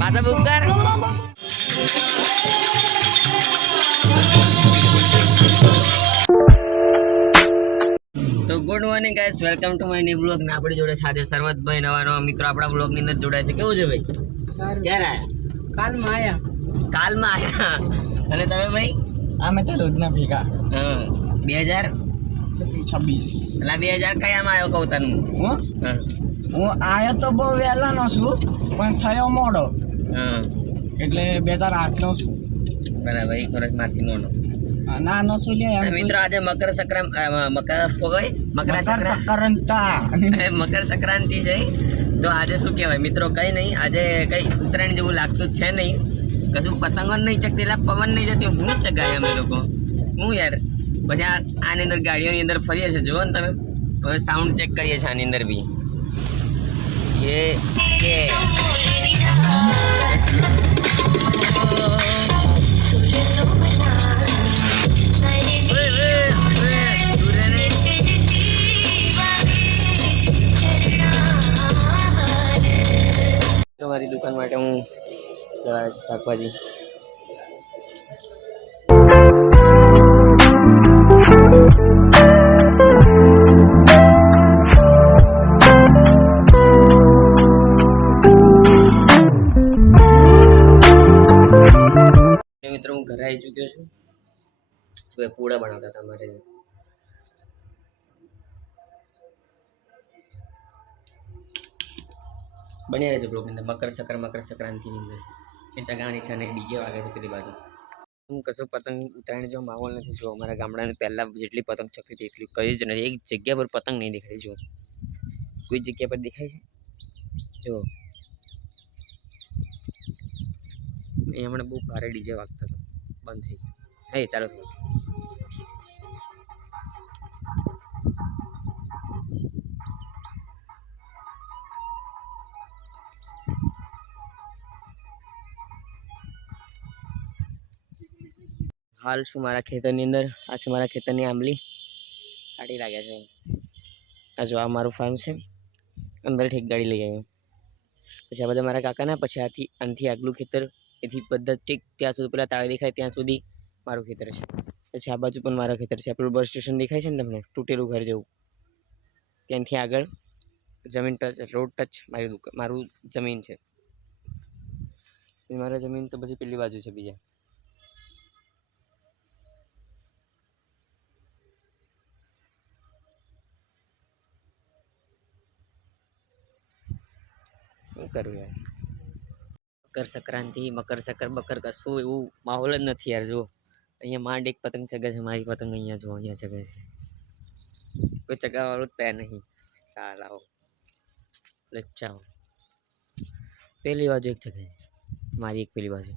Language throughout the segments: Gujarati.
પાછા બુક કર. તો good morning guys, welcome to my new blog. ને આપણી જોડે છે આજે સરવતભાઈ, નવા મિત્રો આપણા બ્લોગ ની અંદર જોડાય છે. કેવું છે ભાઈ? ક્યારે આયા? કાલમાં આયા. અને તમે ભાઈ? અમે તો રોજના ભેગા. હા, 2026 એટલે 2000 કયામાં આવ્યો કહું તને હું આયો તો બહુ વહેલા નો છું, પણ થયો મોડો. હા, એટલે 2008 નો છું. બરાબર. 1 વર્ષ માંથી નાનો. નાનો છું લે એમ. મિત્રો આજે મકર સંક્રાંતિ છે. તો આજે શું કહેવાય મિત્રો, કઈ નહીં, આજે કઈ ઉત્તરાયણ જેવું લાગતું જ છે નહીં. કશું પતંગો નહીં ચગતી, એટલે પવન નહીં જતી, હું જ ચગાય અમે લોકો. હું યાર પછી આની અંદર ગાડીઓની અંદર ફરીએ છીએ. જુઓ ને તમે, હવે સાઉન્ડ ચેક કરીએ છીએ આની અંદર બી. એ કે મારી દુકાન માટે હું શાકભાજી મિત્રો હું ઘરે આવી ચૂક્યો છું. તો એ પૂડા બનાવતા હતા મારે. બની રહે છે બ્લોગની અંદર. મકર સંક્રાંતિની અંદર ચગાવવાની છે અને ડીજે વાગે છે પેલી બાજુ. હું કશું પતંગ ઉત્તરાયણ જેવો માહોલ નથી. જો અમારા ગામડાની પહેલાં જેટલી પતંગ ચકતી હતી એટલી કઈ જ નથી. એક જગ્યા પર પતંગ નહીં દેખાય. જો કોઈ જગ્યા પર દેખાય છે? જો એ હમણાં બહુ ભારે ડીજે વાગતો હતો, બંધ થઈ ગયો. હા, ચાલો થયું. હાલ શું મારા ખેતરની અંદર. આ છે મારા ખેતરની આંબલી. કાઢી લાગ્યા છે. આ જો આ મારું ફાર્મ છે. અંદર ઠેક ગાડી લઈ આવ્યો. પછી આ બધા મારા કાકાના. પછી આનાથી આગલું ખેતર, એથી બધા ઠીક ત્યાં સુધી પેલા તાળે દેખાય ત્યાં સુધી મારું ખેતર છે. પછી આ બાજુ પણ મારા ખેતર છે. આપણું બસ સ્ટેશન દેખાય છે ને તમને, તૂટેલું ઘર જેવું, ત્યાંથી આગળ જમીન ટચ, રોડ ટચ મારું જમીન છે. મારા જમીન તો પછી પેલી બાજુ છે બીજા. શું કરું યાર, મકર બકર કશું એવું માહોલ જ નથી યાર. જો અહીંયા માંડ એક પતંગ ચગે છે. મારી પતંગ અહીંયા જો અહીંયા ચગે છે. કોઈ ચગાવવાળું જ તૈયાર નહીં. સાલાઓ લચ્ચાઓ. પેલી બાજુ એક ચગે છે, મારી એક પેલી બાજુ.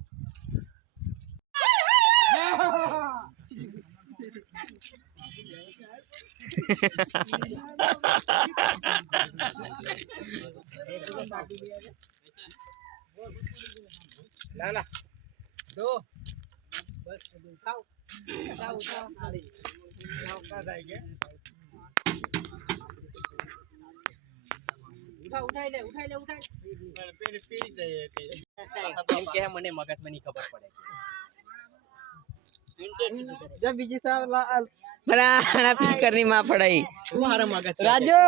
ના દો બસ ઉઠાવ ઉઠાઈ મને મગજમાં ની ખબર પડે. જબ બીજી સાહેબ બરાબર ફિકર ની માં પડાઈ. મારા મગજ રાજુ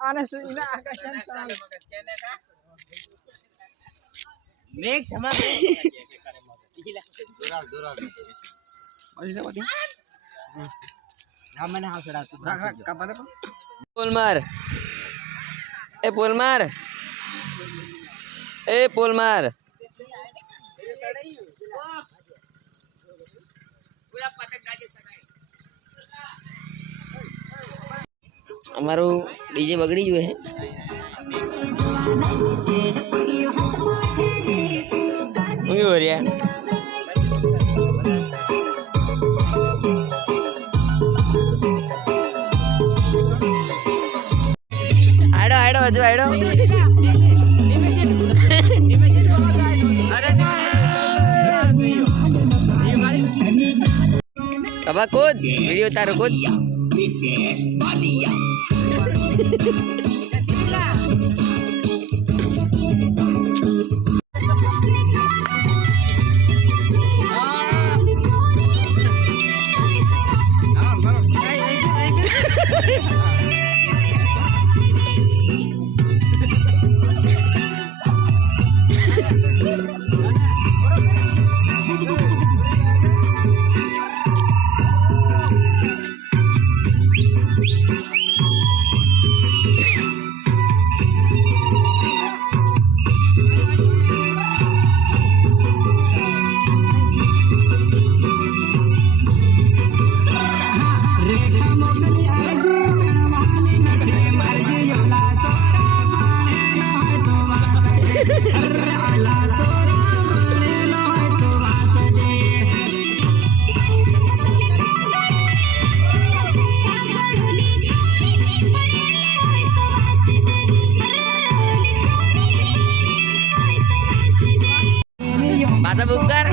આને સુઈના આકાશન સાલ મેક જમા દોરા ઓલી સવાતી ના મને હાસડા તું રાખ કાપા દે. પોલ માર, એ પોલ માર, એ પોલ માર. અમારું ડીજે બગડી ગયું હે. શું બોલ્યા? આડો હજુ આડો. બાબા કૂદ, વિડીયો તારો કૂદ. પાછા બુક કર.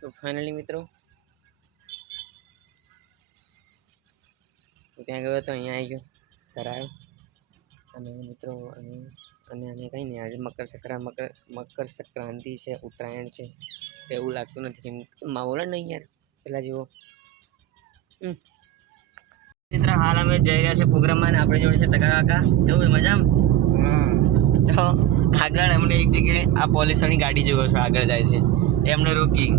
તો ફાઇનલી મિત્રો ત્યાં ગયો તો અહીંયા આવી ગયો કરાયો અને મિત્રો અને કંઈ નહીં આજે મકર સંક્રાંતિ છે, ઉત્તરાયણ છે, તો એવું લાગતું નથી કેમ માહોલ જ નહીં યાર પેલા જેવો. મિત્ર હાલ અમે જઈ રહ્યા છે પ્રોગ્રામમાં અને આપણે જોડે છે ટકા કાકા. કેવું મજામાં? તો આગળ અમને એક જગ્યાએ આ પોલીસોની ગાડી જોયો છો આગળ જાય છે એ અમને રોકી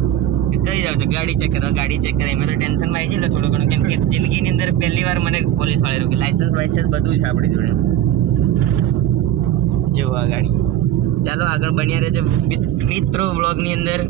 કઈ જાવ છો ગાડી ચેક કરો એમાં તો ટેન્શનમાં આવી જાય થોડું ઘણું કેમ કે જિંદગીની અંદર પહેલી વાર મને પોલીસ વાળા રોકી. લાયસન્સ બધું છે આપણી જોડે. જો આ ગાડી. ચાલો આગળ બન્યા રહેજો મિત્રો બ્લોગની અંદર.